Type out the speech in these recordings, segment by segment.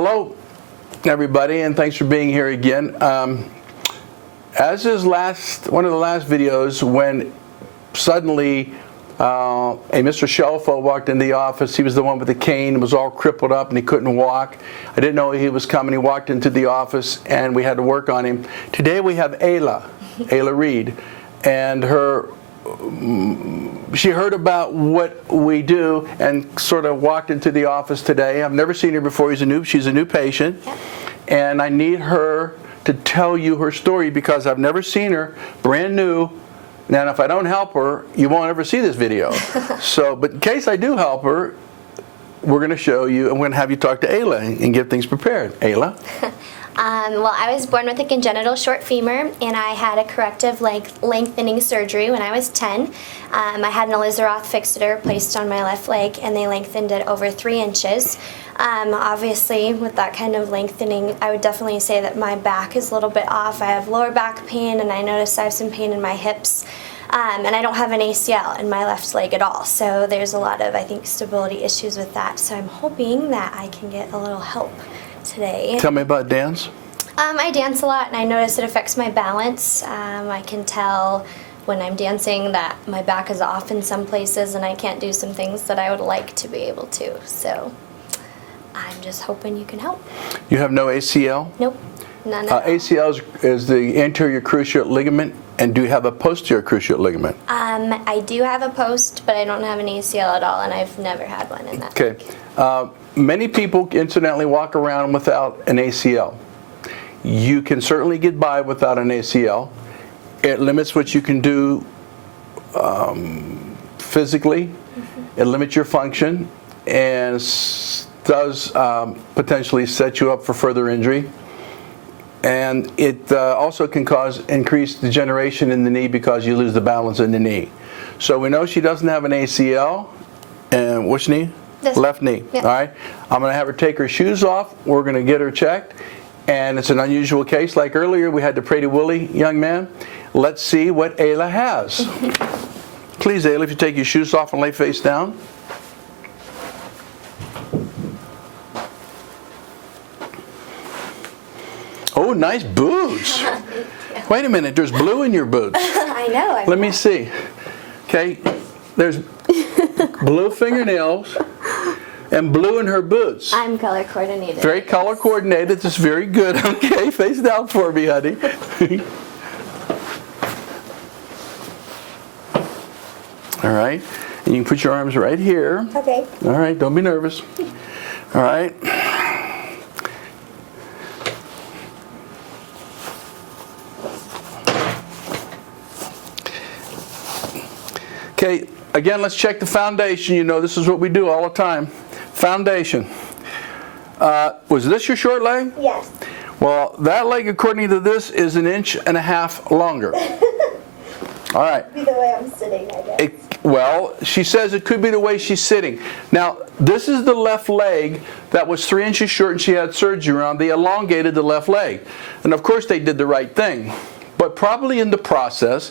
Hello, everybody, and thanks for being here again. As is one of the last videos, when suddenly a Mr. Shelfo walked in the office. He was the one with the cane, was all crippled up, and he couldn't walk. I didn't know he was coming. He walked into the office, and we had to work on him. Today we have Ayla Reed, and she heard about what we do and sort of walked into the office today. I've never seen her before. She's a new patient, and I need her to tell you her story because I've never seen her, brand new. Now, if I don't help her, you won't ever see this video. But in case I do help her, we're going to show you, I'm going to have you talk to Ayla and get things prepared. Ayla? Well, I was born with a congenital short femur, and I had a corrective lengthening surgery when I was 10. I had an Alizaroth fixator placed on my left leg, and they lengthened it over 3 inches. Obviously, with that kind of lengthening, I would definitely say that my back is a little bit off. I have lower back pain, and I notice I have some pain in my hips. And I don't have an ACL in my left leg at all. So there's a lot of, I think, stability issues with that. So I'm hoping that I can get a little help today. Tell me about dance. I dance a lot, and I notice it affects my balance. I can tell when I'm dancing that my back is off in some places, and I can't do some things that I would like to be able to. So I'm just hoping you can help. You have no ACL? Nope, none at all. ACL is the anterior cruciate ligament, and do you have a posterior cruciate ligament? I do have a post, but I don't have an ACL at all, and I've never had one in that. Okay. Many people incidentally walk around without an ACL. You can certainly get by without an ACL. It limits what you can do physically. Mm-hmm. It limits your function and does potentially set you up for further injury. And it also can cause increased degeneration in the knee because you lose the balance in the knee. So we know she doesn't have an ACL. And which knee? Left knee. Yeah. All right. I'm going to have her take her shoes off. We're going to get her checked. And it's an unusual case. Like earlier, we had the Pretty Willy young man. Let's see what Ayla has. Please, Ayla, if you take your shoes off and lay face down. Oh, nice boots. Wait a minute, there's blue in your boots. I know. Let me see. Okay, there's blue fingernails and blue in her boots. I'm color coordinated. Very color coordinated. That's very good. Okay, face down for me, honey. All right, and you can put your arms right here. Okay. All right, don't be nervous. All right. Okay, again, let's check the foundation. You know, this is what we do all the time. Foundation. Was this your short leg? Yes. Well, that leg, according to this, is 1.5 inches longer. All right. Could be the way I'm sitting, I guess. Well, she says it could be the way she's sitting. Now, this is the left leg that was 3 inches short and she had surgery on. They elongated the left leg. And of course, they did the right thing. But probably in the process,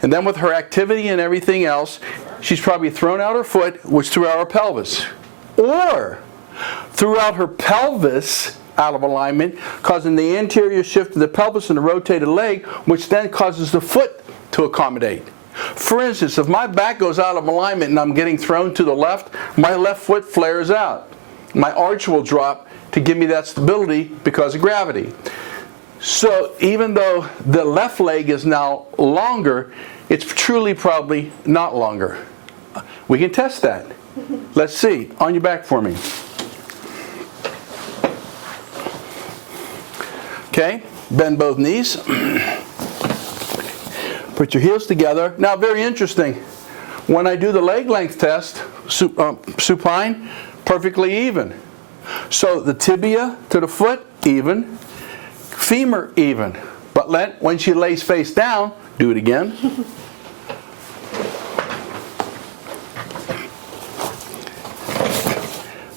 and then with her activity and everything else, she's probably thrown out her foot, which threw out her pelvis. Or threw out her pelvis out of alignment, causing the anterior shift of the pelvis and the rotated leg, which then causes the foot to accommodate. For instance, if my back goes out of alignment and I'm getting thrown to the left, my left foot flares out. My arch will drop to give me that stability because of gravity. So even though the left leg is now longer, it's truly probably not longer. We can test that. Let's see. On your back for me. Okay, bend both knees. Put your heels together. Now, very interesting. When I do the leg length test, supine, perfectly even. So the tibia to the foot, even. Femur, even. But when she lays face down, do it again.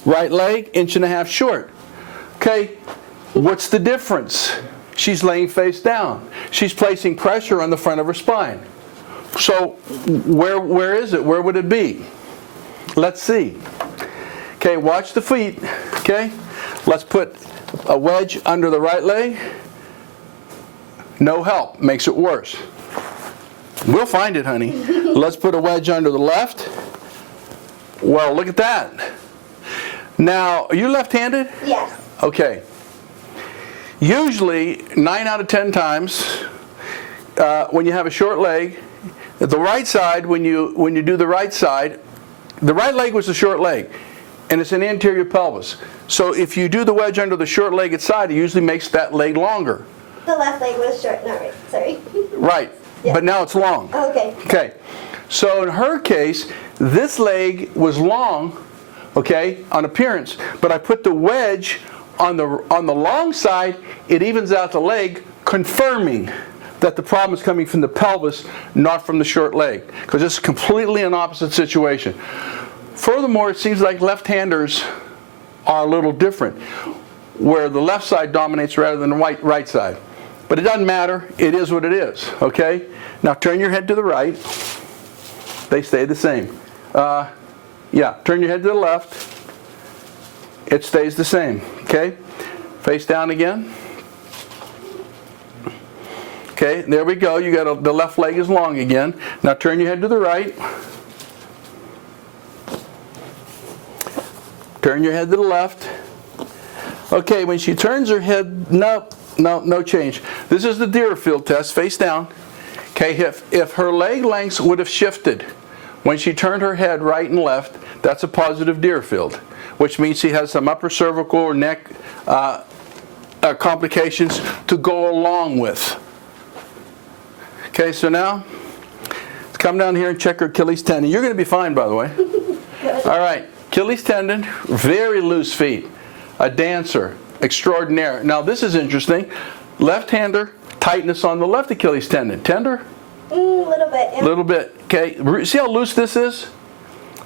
Right leg, 1.5 inches short. Okay, what's the difference? She's laying face down. She's placing pressure on the front of her spine. So where is it? Where would it be? Let's see. Okay, watch the feet. Okay, Let's put a wedge under the right leg. No help, makes it worse. We'll find it, honey. Let's put a wedge under the left. Well, look at that. Now, are you left-handed? Yes. Okay. Usually, 9 out of 10 times, when you have a short leg, the right side, when you do the right side, the right leg was the short leg, and it's an anterior pelvis. So if you do the wedge under the short-legged side, it usually makes that leg longer. The left leg was short, not right. Sorry. Right. Yeah. But now it's long. Oh, okay. Okay. So in her case, this leg was long, okay, on appearance, but I put the wedge on the long side. It evens out the leg, confirming that the problem is coming from the pelvis, not from the short leg, because it's completely an opposite situation. Furthermore, it seems like left-handers are a little different, where the left side dominates rather than the right side. But it doesn't matter. It is what it is, okay? Now turn your head to the right. They stay the same. Yeah, turn your head to the left. It stays the same, okay? Face down again. Okay, there we go. You got the left leg is long again. Now turn your head to the right. Turn your head to the left. Okay, when she turns her head, no change. This is the Deerfield test, face down. Okay, if her leg lengths would have shifted when she turned her head right and left, that's a positive Deerfield, which means she has some upper cervical or neck complications to go along with. Okay, so now, let's come down here and check her Achilles tendon. You're going to be fine, by the way. All right, Achilles tendon, very loose feet. A dancer, extraordinaire. Now this is interesting. Left-hander, tightness on the left Achilles tendon. Tender? A little bit, yeah. Little bit, okay. See how loose this is?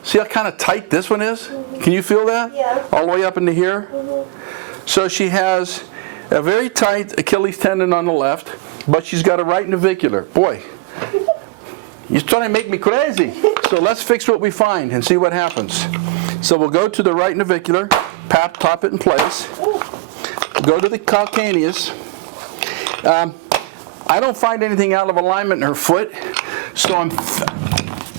See how kind of tight this one is? Mm-hmm. Can you feel that? Yeah. All the way up into here? Mm-hmm. So she has a very tight Achilles tendon on the left, but she's got a right navicular. Boy, you're trying to make me crazy. So let's fix what we find and see what happens. So we'll go to the right navicular, top it in place. Go to the calcaneus. I don't find anything out of alignment in her foot, so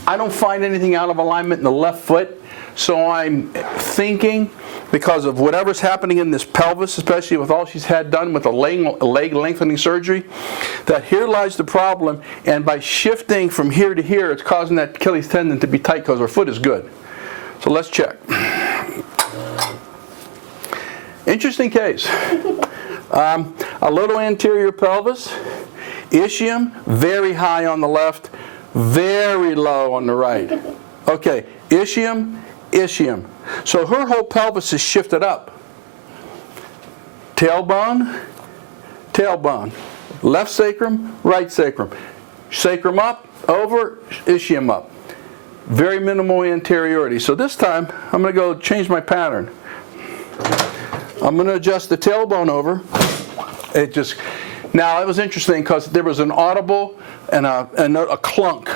I don't find anything out of alignment in the left foot, so I'm thinking, because of whatever's happening in this pelvis, especially with all she's had done with a leg lengthening surgery, that here lies the problem, and by shifting from here to here, it's causing that Achilles tendon to be tight because her foot is good. So let's check. Interesting case. A little anterior pelvis, ischium, very high on the left, very low on the right. Okay, ischium. So her whole pelvis is shifted up. Tailbone, left sacrum, right sacrum. Sacrum up, over, ischium up. Very minimal anteriority. So this time, I'm going to go change my pattern. I'm going to adjust the tailbone over. Now it was interesting because there was an audible and a clunk.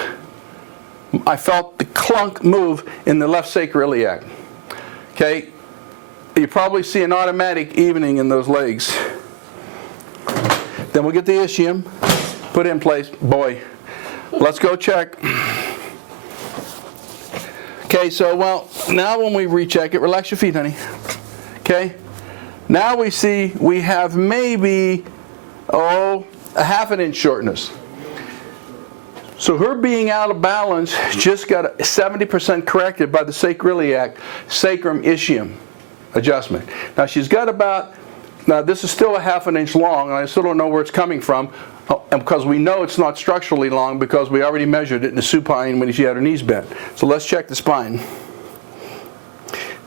I felt the clunk move in the left sacroiliac. Okay, you probably see an automatic evening in those legs. Then we'll get the ischium put in place. Boy, let's go check. Okay, so now when we recheck it, relax your feet, honey. Okay, now we see we have maybe a half an inch shortness. So her being out of balance just got 70% corrected by the sacroiliac sacrum ischium adjustment. Now she's got now this is still a half an inch long, and I still don't know where it's coming from, because we know it's not structurally long because we already measured it in the supine when she had her knees bent. So let's check the spine.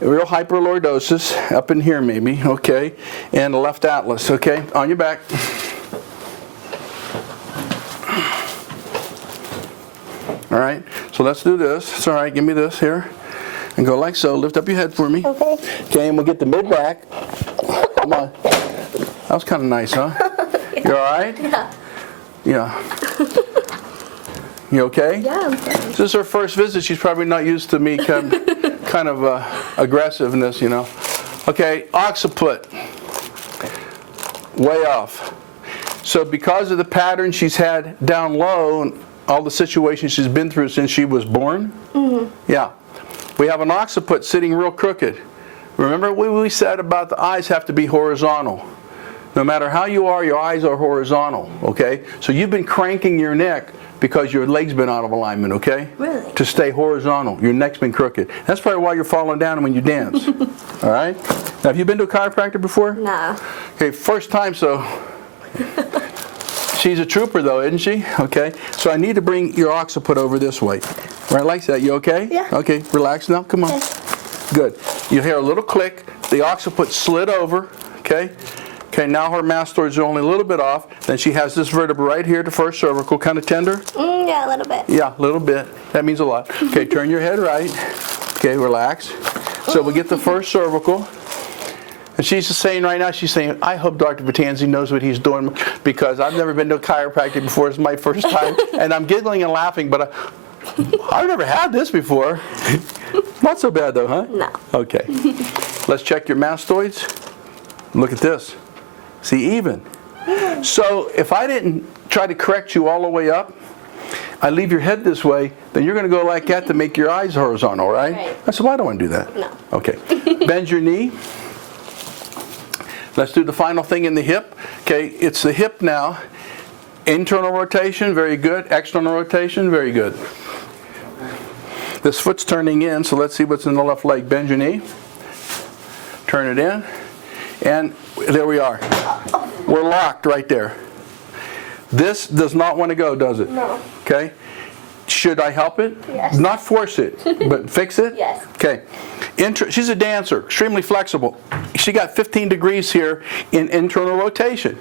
A real hyperlordosis up in here maybe, okay, and the left atlas, okay, on your back. All right, so let's do this. It's all right, give me this here. And go like so. Lift up your head for me. Okay. Okay, and we'll get the mid back. Come on. That was kind of nice, huh? Yeah. You all right? Yeah. Yeah. You okay? Yeah, I'm fine. This is her first visit. She's probably not used to me kind of aggressiveness, you know. Okay, occiput, way off. So because of the pattern she's had down low and all the situations she's been through since she was born, yeah, we have an occiput sitting real crooked. Remember what we said about the eyes have to be horizontal. No matter how you are, your eyes are horizontal, okay? So you've been cranking your neck because your leg's been out of alignment, okay? Really? To stay horizontal. Your neck's been crooked. That's probably why you're falling down when you dance. All right? Now, have you been to a chiropractor before? No. Okay, first time, so she's a trooper though, isn't she? Okay, so I need to bring your occiput over this way. Right like that, you okay? Yeah. Okay, relax now, come on. Okay. Good. You hear a little click, the occiput slid over, okay? Okay, now her mastoids are only a little bit off. Then she has this vertebra right here, the first cervical, kind of tender? Yeah, a little bit. Yeah, a little bit. That means a lot. Okay, turn your head right. Okay, relax. So we get the first cervical. And she's just saying right now, she's saying, I hope Dr. Vetanze knows what he's doing because I've never been to a chiropractor before. It's my first time. And I'm giggling and laughing, but I've never had this before. Not so bad though, huh? No. Okay. Let's check your mastoids. Look at this. See, even. So if I didn't try to correct you all the way up, I leave your head this way, then you're going to go like that to make your eyes horizontal, right? Right. I said, well, I don't want to do that. No. Okay. Bend your knee. Let's do the final thing in the hip. Okay, it's the hip now. Internal rotation, very good. External rotation, very good. This foot's turning in, so let's see what's in the left leg. Bend your knee. Turn it in. And there we are. We're locked right there. This does not want to go, does it? No. Okay. Should I help it? Yes. Not force it, but fix it? Yes. Okay. She's a dancer, extremely flexible. She got 15 degrees here in internal rotation.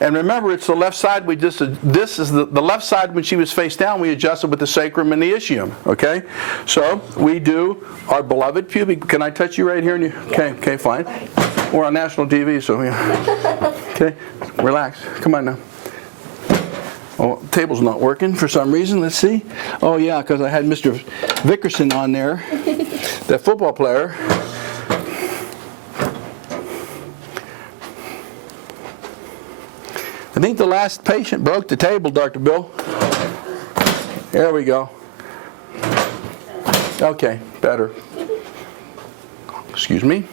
And remember, it's the left side. This is the left side when she was face down, we adjusted with the sacrum and the ischium, okay? So we do our beloved pubic. Can I touch you right here? Okay, fine. We're on national TV, so yeah. Okay, relax. Come on now. Oh, table's not working for some reason. Let's see. Oh yeah, because I had Mr. Vickerson on there, that football player. I think the last patient broke the table, Dr. Bill. There we go. Okay, better. Excuse me.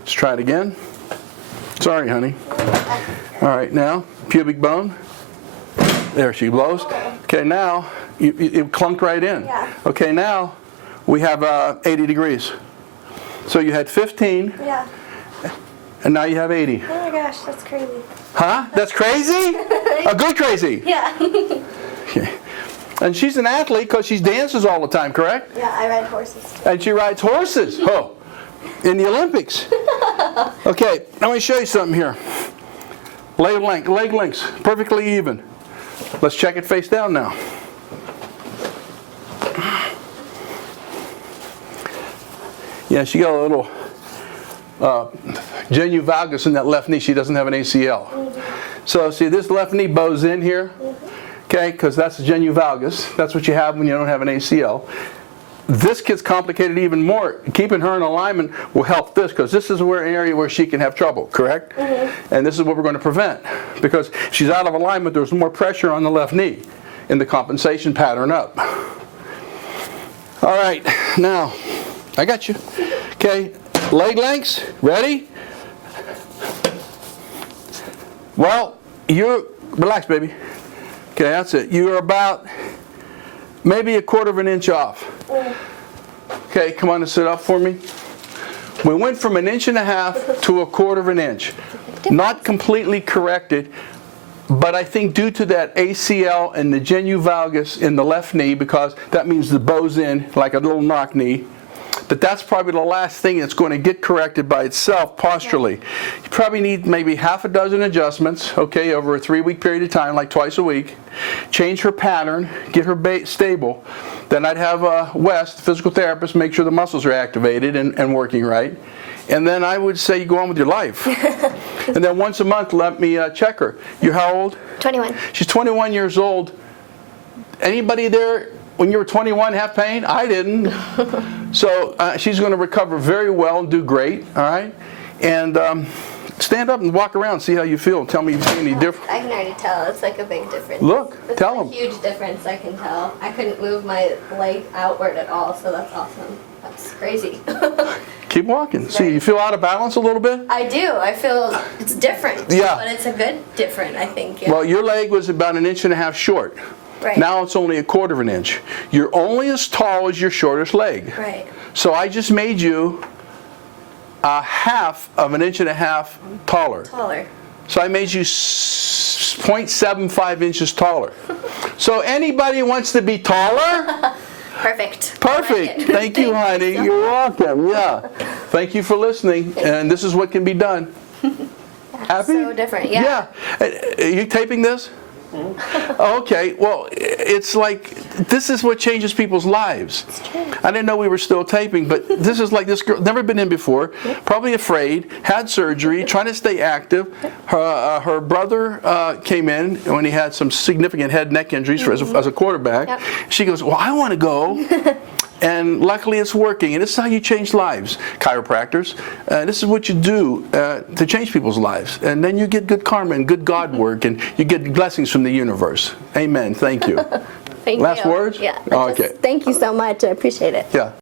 Let's try it again. Sorry, honey. All right, now, pubic bone. There she blows. Okay, now, it clunked right in. Yeah. Okay, now, we have 80 degrees. So you had 15. Yeah. And now you have 80. Oh my gosh, that's crazy. Huh? That's crazy? A good crazy. Yeah. Okay. And she's an athlete because she dances all the time, correct? Yeah, I ride horses too. And she rides horses. Oh, in the Olympics. Okay, let me show you something here. Leg lengths, perfectly even. Let's check it face down now. Yeah, she got a little genu valgus in that left knee. She doesn't have an ACL. So see, this left knee bows in here, okay, because that's the genu valgus. That's what you have when you don't have an ACL. This gets complicated even more. Keeping her in alignment will help this, because this is an area where she can have trouble, correct? And this is what we're going to prevent. Because if she's out of alignment, there's more pressure on the left knee in the compensation pattern up. All right, now, I got you. Okay, leg lengths, ready? Well, relax, baby. Okay, that's it. You're about maybe 1/4 of an inch off. Okay, come on and sit up for me. We went from 1.5 inches to 1/4 of an inch. Not completely corrected, but I think due to that ACL and the genu valgus in the left knee, because that means the bow's in like a little knock knee, that's probably the last thing that's going to get corrected by itself posturally. You probably need maybe 6 adjustments, okay, over a 3-week period of time, like twice a week. Change her pattern, get her stable. Then I'd have Wes, the physical therapist, make sure the muscles are activated and working right. And then I would say you go on with your life. And then once a month, let me check her. You're how old? 21. She's 21 years old. Anybody there when you were 21 have pain? I didn't. So she's going to recover very well and do great, all right? And stand up and walk around, see how you feel. Tell me if you see any different. I can already tell. It's like a big difference. Look, It's tell a them. huge difference, I can tell. I couldn't move my leg outward at all, so that's awesome. That's crazy. Keep walking. See, you feel out of balance a little bit? I do. I feel it's different. Yeah. But it's a good different, I think. Yeah. Well, your leg was about 1.5 inches short. Right. Now it's only 1/4 inch. You're only as tall as your shortest leg. Right. So I just made you 1/2 of 1.5 inches taller. Taller. So I made you 0.75 inches taller. So anybody wants to be taller? Perfect. Perfect. I like it. Thank you, honey. so You're welcome. Yeah. Thank you for listening. And this is what can be done. Happy? So different, yeah. Yeah. Are you taping this? Okay, well, it's like, this is what changes people's lives. It's true. I didn't know we were still taping, but this is like this girl, never been in before, probably afraid, had surgery, trying to stay active. Her brother came in when he had some significant head neck injuries as a quarterback. Yep. She goes, well, I want to go. And luckily it's working, and this is how you change lives, chiropractors. This is what you do to change people's lives. And then you get good karma and good God work, and you get blessings from the universe. Amen. Thank you. Thank Last you. words? Yeah. Okay. Thank you so much. I appreciate it. Yeah.